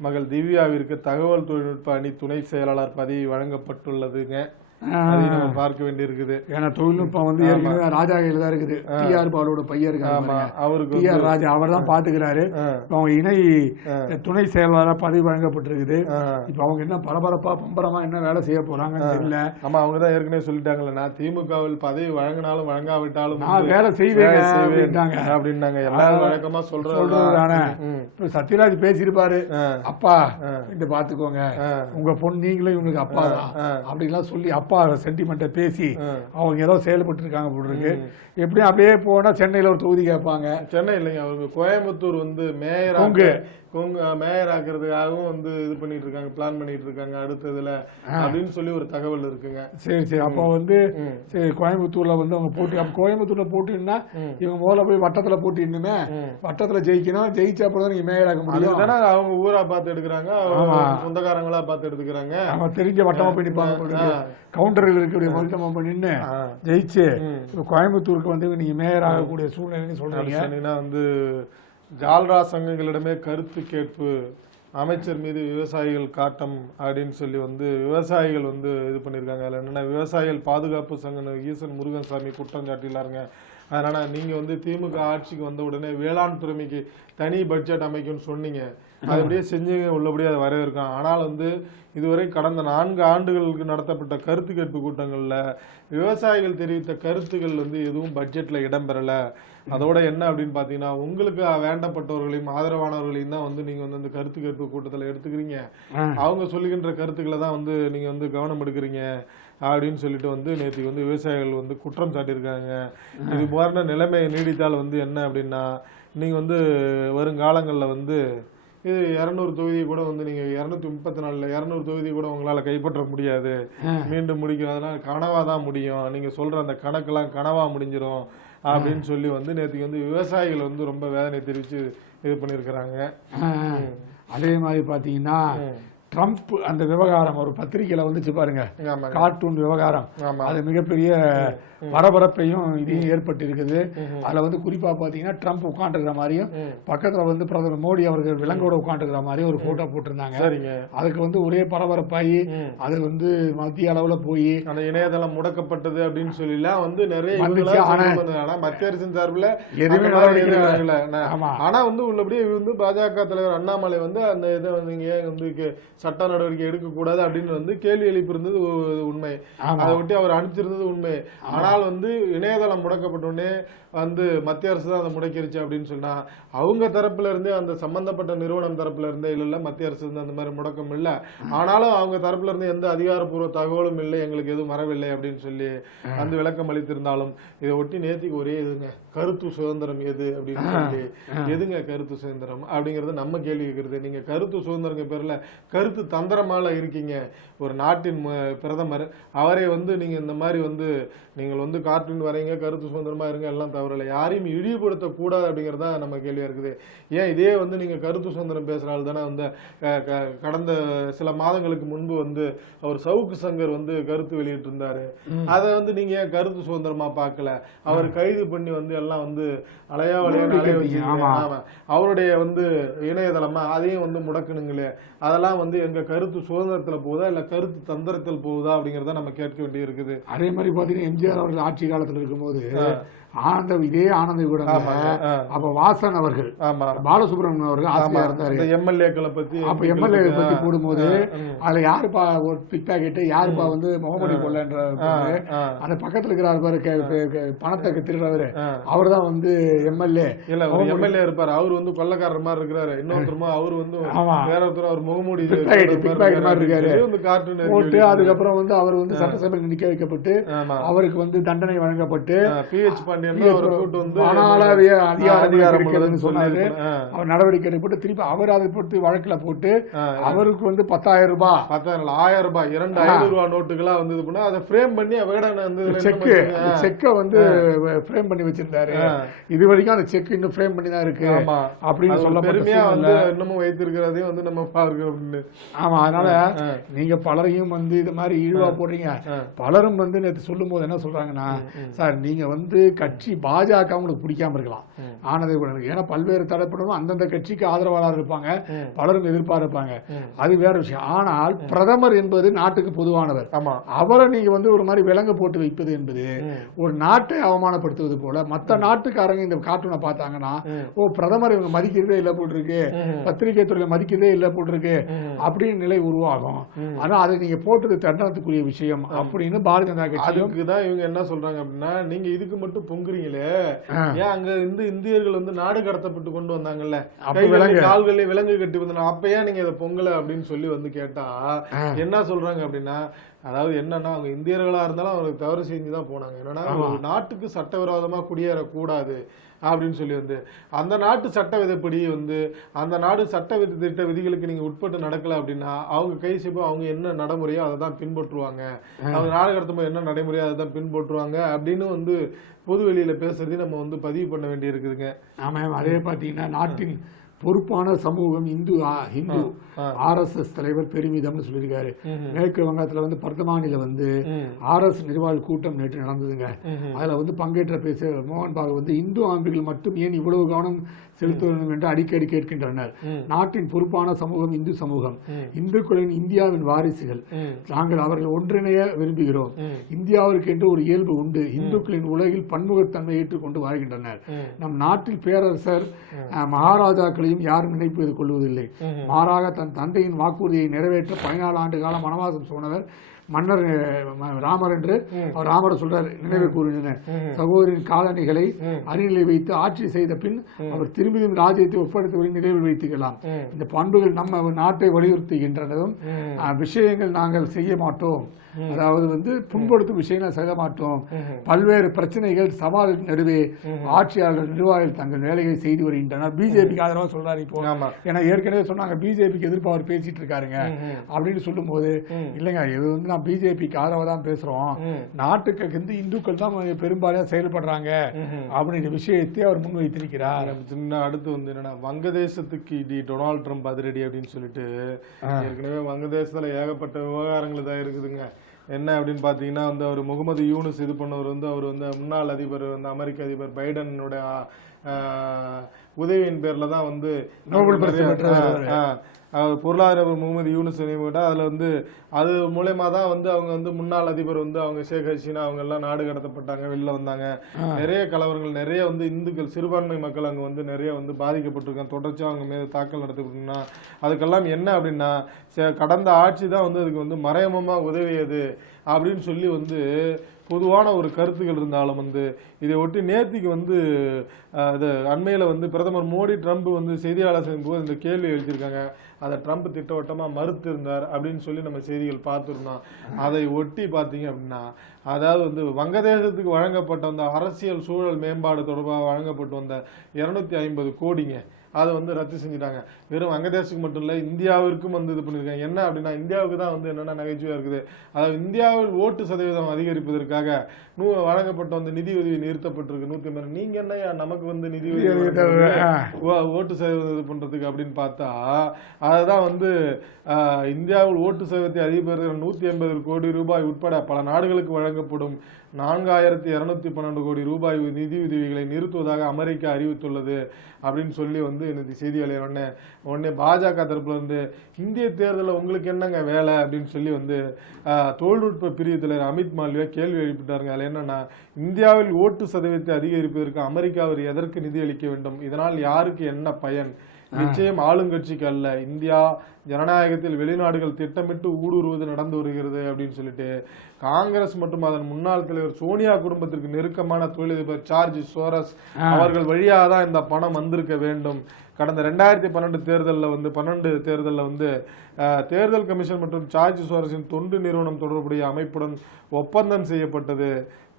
மகள் திவ்யாவிற்கு தகவல் தொழில்நுட்ப அணி துணை செயலாளர் பதவி வழங்கப்பட்டுள்ளதுங்க. நம்ம பார்க்க வேண்டி இருக்குது. ஏன்னா தொழில்நுட்பம் வந்து ஏற்கனவே ராஜா கையில தான் இருக்குது. டிஆர் பாலோட பையன் இருக்காங்க, அவருக்கு டிஆர் ராஜா, அவர் தான் பாத்துக்கிறாரு. அவங்க இணை துணை செயலாளராக பதவி வழங்கப்பட்டிருக்குது. இப்ப அவங்க என்ன பரபரப்பா பம்பரமா என்ன வேலை செய்ய போறாங்கன்னு தெரியல. ஆமா, அவங்க தான் ஏற்கனவே சொல்லிட்டாங்கல்ல, நான் திமுகவில் பதவி வழங்கினாலும் வழங்காவிட்டாலும் நான் வேலை செய்வேன் அப்படின்னாங்க. எல்லாரும் வழக்கமா சொல்றதுதானே. இப்ப சத்யராஜ் பேசியிருப்பாரு, அப்பா இந்த பாத்துக்கோங்க, உங்க பொண்ணு நீங்களும் இவங்களுக்கு அப்பா தான் அப்படின்லாம் சொல்லி அப்பா சென்டிமெண்ட்டை பேசி அவங்க ஏதோ செயல்பட்டு இருக்காங்க போல இருக்கு. எப்படியும் அப்படியே போனா சென்னையில ஒரு தொகுதி கேட்பாங்க. சென்னை இல்லைங்க, அவங்க கோயம்புத்தூர் வந்து மேயர் ஆக்குறதுக்காகவும் வந்து இது பண்ணிட்டு இருக்காங்க, பிளான் பண்ணிட்டு இருக்காங்க அடுத்ததுல அப்படின்னு சொல்லி ஒரு தகவல் இருக்குங்க. சரி சரி, அப்போ வந்து சரி கோயம்புத்தூர்ல வந்து அவங்க போட்டி, அப்ப கோயம்புத்தூர்ல போட்டின்னா இவங்க முதல்ல போய் வட்டத்துல போட்டிடணுமே, வட்டத்துல ஜெயிக்கணும், ஜெயிச்சா அப்புறம் நீங்க மேயர் ஆக முடியும். அவங்க ஊரா பார்த்து எடுக்கிறாங்க, சொந்தக்காரங்களா பார்த்து எடுத்துக்கிறாங்க, அவங்க தெரிஞ்ச வட்டமா போய் நிற்பாங்க, கவுண்டர்கள் இருக்கக்கூடிய வட்டமா போய் நின்று ஜெயிச்சு கோயம்புத்தூருக்கு வந்து நீங்க மேயர் ஆகக்கூடிய சூழ்நிலை சொல்றீங்க. வந்து ஜால்ரா சங்கங்களிடமே கருத்து கேட்பு, அமைச்சர் மீது விவசாயிகள் காட்டம் அப்படின்னு சொல்லி வந்து விவசாயிகள் வந்து இது பண்ணியிருக்காங்க. அதில் என்னென்னா விவசாயிகள் பாதுகாப்பு சங்க ஈசன் முருகன்சாமி குற்றம் சாட்டிலாருங்க. அதனால நீங்க வந்து திமுக ஆட்சிக்கு வந்த உடனே வேளாண் துறைமைக்கு தனி பட்ஜெட் அமைக்கும்னு சொன்னீங்க, அது அப்படியே செஞ்சீங்க, உள்ளபடியே அதை வரவேற்கும். ஆனால் வந்து இதுவரை கடந்த 4 ஆண்டுகளுக்கு நடத்தப்பட்ட கருத்து கேட்பு கூட்டங்கள்ல விவசாயிகள் தெரிவித்த கருத்துக்கள் வந்து எதுவும் பட்ஜெட்ல இடம்பெறல. அதோட என்ன அப்படின்னு பாத்தீங்கன்னா, உங்களுக்கு வேண்டப்பட்டவர்களையும் ஆதரவானவர்களையும் தான் வந்து நீங்க வந்து அந்த கருத்து கேட்பு கூட்டத்துல எடுத்துக்கிறீங்க, அவங்க சொல்லுகின்ற கருத்துக்களை தான் வந்து நீங்க வந்து கவனம் எடுக்கிறீங்க அப்படின்னு சொல்லிட்டு வந்து நேற்றுக்கு வந்து விவசாயிகள் வந்து குற்றம் சாட்டியிருக்காங்க. இது மாதிரி நிலைமை நீடித்தால் வந்து என்ன அப்படின்னா, நீங்க வந்து வருங்காலங்களில் வந்து இது 200 தொகுதியை கூட வந்து நீங்க 234 200 தொகுதி கூட உங்களால கைப்பற்ற முடியாது, மீண்டும் முடிக்கும், அதனால கனவா தான் முடியும், நீங்க சொல்ற அந்த கணக்கெல்லாம் கனவா முடிஞ்சிடும் அப்படின்னு சொல்லி வந்து நேற்றுக்கு வந்து விவசாயிகள் வந்து ரொம்ப வேதனை தெரிவிச்சு இது பண்ணியிருக்கிறாங்க. அதே மாதிரி பாத்தீங்கன்னா ட்ரம்ப் அந்த விவகாரம் ஒரு பத்திரிகையில வந்துச்சு பாருங்க, கார்ட்டூன் விவகாரம், அது மிகப்பெரிய பரபரப்பையும் இதையும் ஏற்பட்டு இருக்குது. அதுல வந்து குறிப்பா பாத்தீங்கன்னா ட்ரம்ப் உட்காந்துருக்கிற மாதிரியும் பக்கத்துல வந்து பிரதமர் மோடி அவர்கள் விலங்கோட உட்காந்துருக்கிற மாதிரியும் ஒரு போட்டோ போட்டிருந்தாங்க. அதுக்கு வந்து ஒரே பரபரப்பாகி அது வந்து மத்திய அளவுல போய் அந்த இணையதளம் முடக்கப்பட்டது அப்படின்னு சொல்லலாம் வந்து நிறைய மத்திய அரசின் சார்பில் எதுவுமே. ஆனா வந்து உள்ளபடியே வந்து பாஜக தலைவர் அண்ணாமலை வந்து அந்த இதை வந்து ஏன் வந்து சட்ட நடவடிக்கை எடுக்கக்கூடாது அப்படின்னு வந்து கேள்வி எழுப்பியிருந்தது உண்மை, அதை விட்டு அவர் அனுப்பிச்சிருந்தது உண்மை. ஆனால் வந்து இணையதளம் முடக்கப்பட்ட உடனே வந்து மத்திய அரசு தான் அதை முடக்கிருச்சு அப்படின்னு சொன்னா அவங்க தரப்புல இருந்தே அந்த சம்பந்தப்பட்ட நிறுவனம் தரப்புல இருந்தே இல்ல மத்திய அரசு இருந்து அந்த மாதிரி முடக்கம் இல்லை, ஆனாலும் அவங்க தரப்புல இருந்து எந்த அதிகாரப்பூர்வ தகவலும் இல்லை, எங்களுக்கு எதுவும் வரவில்லை அப்படின்னு சொல்லி அந்த விளக்கம் அளித்திருந்தாலும் இதை ஒட்டி நேத்திக்கு ஒரே இதுங்க, கருத்து சுதந்திரம் எது அப்படின்னு சொல்லி எதுங்க கருத்து சுதந்திரம் அப்படிங்கறத நம்ம கேள்வி கேட்கறது. நீங்க கருத்து சுதந்திரம் பேர்ல கருத்து தந்திரமால இருக்கீங்க. ஒரு நாட்டின் பிரதமர் அவரை வந்து நீங்க இந்த மாதிரி வந்து நீங்கள் வந்து கார்ட்டூன் வரைங்க, கருத்து சுதந்திரமா இருங்க, எல்லாம் தவறில்லை, யாரையும் இழிவுபடுத்த கூடாது அப்படிங்கறதா நம்ம கேள்வியா இருக்குது. ஏன் இதே வந்து நீங்க கருத்து சுதந்திரம் பேசுறாள் தானே வந்து கடந்த சில மாதங்களுக்கு முன்பு வந்து அவர் சவுக்கு சங்கர் வந்து கருத்து வெளியிட்டு இருந்தாரு, அதை வந்து நீங்க ஏன் கருத்து சுதந்திரமா பார்க்கல, அவர் கைது பண்ணி வந்து எல்லாம் வந்து அலையா வச்சு அவருடைய வந்து இணையதளமா அதையும் வந்து முடக்கணுங்களே, அதெல்லாம் வந்து எங்க கருத்து சுதந்திரத்துல போகுதா இல்ல கருத்து தந்திரத்தில் போகுதா அப்படிங்கறத நம்ம கேட்க வேண்டி இருக்குது. அதே மாதிரி பாத்தீங்கன்னா எம்ஜிஆர் அவர்கள் ஆட்சி காலத்தில் இருக்கும்போது ஆனந்தம் இதே ஆனந்த கூட அப்ப வாசன் அவர்கள் பாலசுப்ரமணியன் அவர்கள் ஆசிரியர் இருந்தாரு, எம்எல்ஏக்களை பத்தி அப்ப எம்எல்ஏ பத்தி போடும்போது அதுல யாருப்பா ஒரு பிக் பாக்கெட் யாருப்பா வந்து முகமடி கொள்ளன்ற அந்த பக்கத்துல இருக்கிறார் பாரு பணத்தை திருடுறவரு அவர் தான் வந்து எம்எல்ஏ இல்ல எம்எல்ஏ இருப்பாரு, அவர் வந்து கொள்ளக்காரர் மாதிரி இருக்கிறாரு, இன்னொருத்தருமா அவர் வந்து வேற ஒருத்தர் அவர் முகமூடி மாதிரி இருக்காரு கார்ட்டூன் போட்டு அதுக்கப்புறம் வந்து அவர் வந்து சட்டசபையில் நிக்க வைக்கப்பட்டு அவருக்கு வந்து தண்டனை வழங்கப்பட்டு PH பாண்டியன் மானாளவிய அதிகாரம் சொன்னாரு. அவர் நடவடிக்கை எடுக்கப்பட்டு திருப்பி அவர் அதை பொறுத்து வழக்குல போட்டு அவருக்கு வந்து 10,000 ரூபாய் 10,000 ரூபாய் 2,500 ரூபாய் நோட்டுகளா வந்து இது பண்ணா அதை ஃப்ரேம் பண்ணி செக்கை வந்து ஃப்ரேம் பண்ணி வச்சிருந்தாரு. இது வரைக்கும் அந்த செக் இன்னும் ஃப்ரேம் பண்ணி தான் இருக்கு அப்படின்னு சொல்ல பெருமையா வந்து இன்னமும் வைத்திருக்கிறதையும் வந்து நம்ம பாருங்க அப்படின்னு. ஆமா, அதனால நீங்க பலரையும் வந்து இது மாதிரி இழிவா போடுறீங்க. பலரும் வந்து நேற்று சொல்லும் போது என்ன சொல்றாங்கன்னா, சார் நீங்க வந்து கட்சி பாஜக உங்களுக்கு பிடிக்காம இருக்கலாம், ஆனதை ஏன்னா பல்வேறு தரப்பினரும் அந்தந்த கட்சிக்கு ஆதரவாளர் இருப்பாங்க, பலரும் எதிர்பார்ப்பாங்க, அது வேற விஷயம். ஆனால் பிரதமர் என்பது நாட்டுக்கு பொதுவானவர். அவரை நீங்க வந்து ஒரு மாதிரி விலங்க போட்டு வைப்பது என்பது ஒரு நாட்டை அவமானப்படுத்துவது போல. மற்ற நாட்டுக்காரங்க இந்த கார்ட்டூனை பார்த்தாங்கன்னா, ஓ பிரதமர் இவங்க மதிக்கிறதே இல்லை போட்டிருக்கு, பத்திரிகை துறையில மதிக்கிறதே இல்லை போட்டிருக்கு அப்படின்னு நிலை உருவாகும். ஆனா அதை நீங்க போட்டது தண்டனத்துக்குரிய விஷயம் அப்படின்னு பாரதிய ஜனதா கட்சிக்கு தான் இவங்க என்ன சொல்றாங்க அப்படின்னா, நீங்க இதுக்கு மட்டும் பொங்குறீங்களே, ஏன் அங்க இருந்து இந்தியர்கள் வந்து நாடு கடத்தப்பட்டு கொண்டு வந்தாங்கல்ல, கால்களில் விலங்கு கட்டி வந்தாங்க, அப்ப ஏன் நீங்க இதை பொங்கல அப்படின்னு சொல்லி வந்து கேட்டா என்ன சொல்றாங்க அப்படின்னா, அதாவது என்னன்னா அவங்க இந்தியர்களா இருந்தாலும் அவங்களுக்கு தவறு செஞ்சுதான் போனாங்க. என்னன்னா ஒரு நாட்டுக்கு சட்டவிரோதமா குடியேறக்கூடாது அப்படின்னு சொல்லி வந்து அந்த நாட்டு சட்ட விதிப்படி வந்து அந்த நாடு சட்ட திட்ட விதிகளுக்கு நீங்க உட்பட்டு நடக்கல அப்படின்னா அவங்க கை செய்வோம், அவங்க என்ன நடைமுறையோ அதை தான் பின்பற்றுவாங்க, அவங்க நாடு கடத்தும்போது என்ன நடைமுறையோ அதை தான் பின்பற்றுவாங்க அப்படின்னு வந்து பொது வெளியில பேசுறதையும் நம்ம வந்து பதிவு பண்ண வேண்டி இருக்குதுங்க. ஆமா, அதே பாத்தீங்கன்னா நாட்டின் பொறுப்பான சமூகம் இந்து RSS தலைவர் பெருமிதம்னு சொல்லியிருக்காரு. மேற்கு வங்கத்துல வந்து பர்தமானில வந்து RS நிர்வாக கூட்டம் நேற்று நடந்ததுங்க. அதுல வந்து பங்கேற்ற பேச மோகன் பாகவத் வந்து இந்து அமைப்புகள் மட்டும் ஏன் இவ்வளவு கவனம் செலுத்த வேண்டும் என்று அடிக்கடி கேட்கின்றனர். நாட்டின் பொறுப்பான சமூகம் இந்து சமூகம், இந்துக்களின் இந்தியாவின் வாரிசுகள், நாங்கள் அவர்கள் ஒன்றிணைய விரும்புகிறோம். இந்தியாவிற்கு என்று ஒரு இயல்பு உண்டு, இந்துக்களின் உலகில் பன்முகத்தன்மை ஏற்றுக்கொண்டு வாழ்கின்றனர். நம் நாட்டில் பேரரசர் மகாராஜாக்களையும் யாரும் நினைப்பது கொள்வதில்லை, மாறாக தன் தந்தையின் வாக்குறுதியை நிறைவேற்ற 14 ஆண்டு காலம் வனவாசம் சொன்னவர் மன்னர் ராமர் என்று அவர் ராமர் சொல்றார். நினைவு கூறுகின்றனர் சகோதரின் காலணிகளை அணிநிலை வைத்து ஆட்சி செய்த பின் அவர் திரும்பியும் ராஜ்யத்தை ஒப்படைத்தவரை நினைவில் வைத்துக்கலாம். இந்த பண்புகள் நம்ம நாட்டை வலியுறுத்துகின்றனதும் விஷயங்கள் நாங்கள் செய்ய மாட்டோம், அதாவது வந்து புண்படுத்தும் விஷயங்கள் செய்ய மாட்டோம். பல்வேறு பிரச்சனைகள் சவால் நடுவே ஆட்சியாளர்கள் நிர்வாகிகள் தங்கள் வேலையை செய்து வருகின்றனர். பிஜேபிக்கு ஆதரவா சொல்றாரு இப்போ. ஏன்னா ஏற்கனவே சொன்னாங்க பிஜேபிக்கு எதிர்ப்பு அவர் பேசிட்டு இருக்காருங்க அப்படின்னு சொல்லும் போது, இல்லைங்க இது வந்து நான் பிஜேபிக்கு ஆதரவா தான் பேசுறோம், நாட்டுக்கு வந்து இந்துக்கள் தான் பெரும்பாலும் செயல்படுறாங்க அப்படிங்கிற விஷயத்தை அவர் முன்வைத்திருக்கிறார். அடுத்து வந்து என்னன்னா வங்கதேசத்துக்கு டொனால்ட் ட்ரம்ப் அதிரடி அப்படின்னு சொல்லிட்டு ஏற்கனவே வங்கதேசத்துல ஏகப்பட்ட விவகாரங்கள் தான் இருக்குதுங்க. என்ன அப்படின்னு பாத்தீங்கன்னா வந்து அவர் முகமது யூனுஸ் இது பண்ணவர் வந்து அவர் வந்து முன்னாள் அதிபர் வந்து அமெரிக்க அதிபர் பைடனுடைய உதவியின் பேர்ல தான் வந்து நோபல் பரிசு பெற்றார். பொருளாதார முகமது யூனுஸ் அதுல வந்து அது மூலயமா தான் வந்து அவங்க வந்து முன்னாள் அதிபர் வந்து அவங்க ஷேக் ஹசீனா அவங்க எல்லாம் நாடு கடத்தப்பட்டாங்க, வெளில வந்தாங்க. நிறைய கலவரங்கள், நிறைய வந்து இந்துக்கள் சிறுபான்மை மக்கள் அங்க வந்து நிறைய வந்து பாதிக்கப்பட்டிருக்காங்க. தொடர்ச்சியா அவங்க மீது தாக்கல் நடத்தப்பட்டா அதுக்கெல்லாம் என்ன அப்படின்னா கடந்த ஆட்சி தான் வந்து அதுக்கு வந்து மறைமுகமா உதவியது அப்படின்னு சொல்லி வந்து பொதுவான ஒரு கருத்துக்கள் இருந்தாலும் வந்து இதை ஒட்டி நேத்திக்கு வந்து அண்மையில வந்து பிரதமர் மோடி ட்ரம்ப் வந்து செய்தியாளர் செய்யும் போது இந்த கேள்வி எழுதியிருக்காங்க. அதை ட்ரம்ப் திட்டவட்டமா மறுத்து இருந்தார் அப்படின்னு சொல்லி நம்ம செய்திகள் பார்த்துருந்தோம். அதை ஒட்டி பார்த்தீங்க அப்படின்னா அதாவது வந்து வங்கதேசத்துக்கு வழங்கப்பட்ட அந்த அரசியல் சூழல் மேம்பாடு தொடர்பாக வழங்கப்பட்டு வந்த 250 கோடிங்க அதை வந்து ரத்து செஞ்சுட்டாங்க. வெறும் வங்கதேசத்துக்கு மட்டும் இல்லை, இந்தியாவிற்கும் வந்து இது பண்ணியிருக்காங்க. என்ன அப்படின்னா இந்தியாவுக்கு தான் வந்து என்னென்ன நகைச்சுவையாக இருக்குது, அதாவது இந்தியாவில் ஓட்டு சதவீதம் அதிகரிப்பதற்காக வழங்கப்பட்ட வந்து நிதி உதவி நிறுத்தப்பட்டிருக்கு 150. நீங்க என்ன நமக்கு வந்து நிதி ஓட்டு சதவீதம் இது பண்றதுக்கு அப்படின்னு பார்த்தா அதுதான் வந்து இந்தியாவில் ஓட்டு சதவீதத்தை அதிகரிப்பதற்கு 180 கோடி ரூபாய் உட்பட பல நாடுகளுக்கு வழங்கப்படும் 4212 கோடி ரூபாய் நிதி உதவிகளை நிறுத்துவதாக அமெரிக்கா அறிவித்துள்ளது அப்படின்னு சொல்லி வந்து இன்னைக்கு செய்தியாளர் உடனே பாஜக தரப்புல இருந்து இந்திய தேர்தலில் உங்களுக்கு என்னங்க வேலை அப்படின்னு சொல்லி வந்து தொழில்நுட்ப பிரிவு தலைவர் அமித் மால்வியா கேள்வி எழுப்பிட்டாருங்க. அதில் என்னன்னா இந்தியாவில் ஓட்டு சதவீதத்தை அதிகரிப்பதற்கு அமெரிக்கா அவர் எதற்கு நிதி அளிக்க வேண்டும், இதனால் யாருக்கு என்ன பயன், நிச்சயம் ஆளுங்கட்சிக்கு அல்ல. இந்தியா ஜனநாயகத்தில் வெளிநாடுகள் திட்டமிட்டு ஊடுருவது நடந்து வருகிறது அப்படின்னு சொல்லிட்டு காங்கிரஸ் மற்றும் அதன் முன்னாள் தலைவர் சோனியா குடும்பத்திற்கு நெருக்கமான தொழிலதிபர் ஜார்ஜ் சோரஸ் அவர்கள் வழியாக தான் இந்த பணம் வந்திருக்க வேண்டும். கடந்த 2012 தேர்தலில் வந்து தேர்தல் கமிஷன் மற்றும் ஜார்ஜ் சோரஸின் தொண்டு நிறுவனம் தொடர்புடைய அமைப்புடன் ஒப்பந்தம் செய்யப்பட்டது.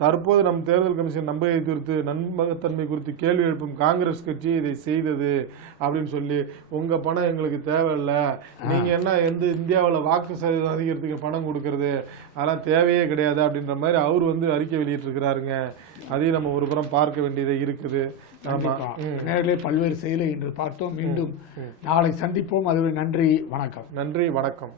தற்போது நம் தேர்தல் கமிஷன் நம்பகத்தன்மை குறித்து கேள்வி எழுப்பும் காங்கிரஸ் கட்சி இதை செய்தது அப்படின்னு சொல்லி, உங்க பணம் எங்களுக்கு தேவையில்லை, நீங்க என்ன இந்தியாவில் வாக்கு சதவீதம் அதிகரித்துக்கு பணம் கொடுக்கறது அதெல்லாம் தேவையே கிடையாது அப்படின்ற மாதிரி அவர் வந்து அறிக்கை வெளியிட்டு இருக்கிறாருங்க. அதையும் நம்ம ஒரு புறம் பார்க்க வேண்டியது இருக்குது. நேரிலே பல்வேறு செயலை இன்று பார்த்தோம். மீண்டும் நாளை சந்திப்போம். அதுவே நன்றி, வணக்கம். நன்றி, வணக்கம்.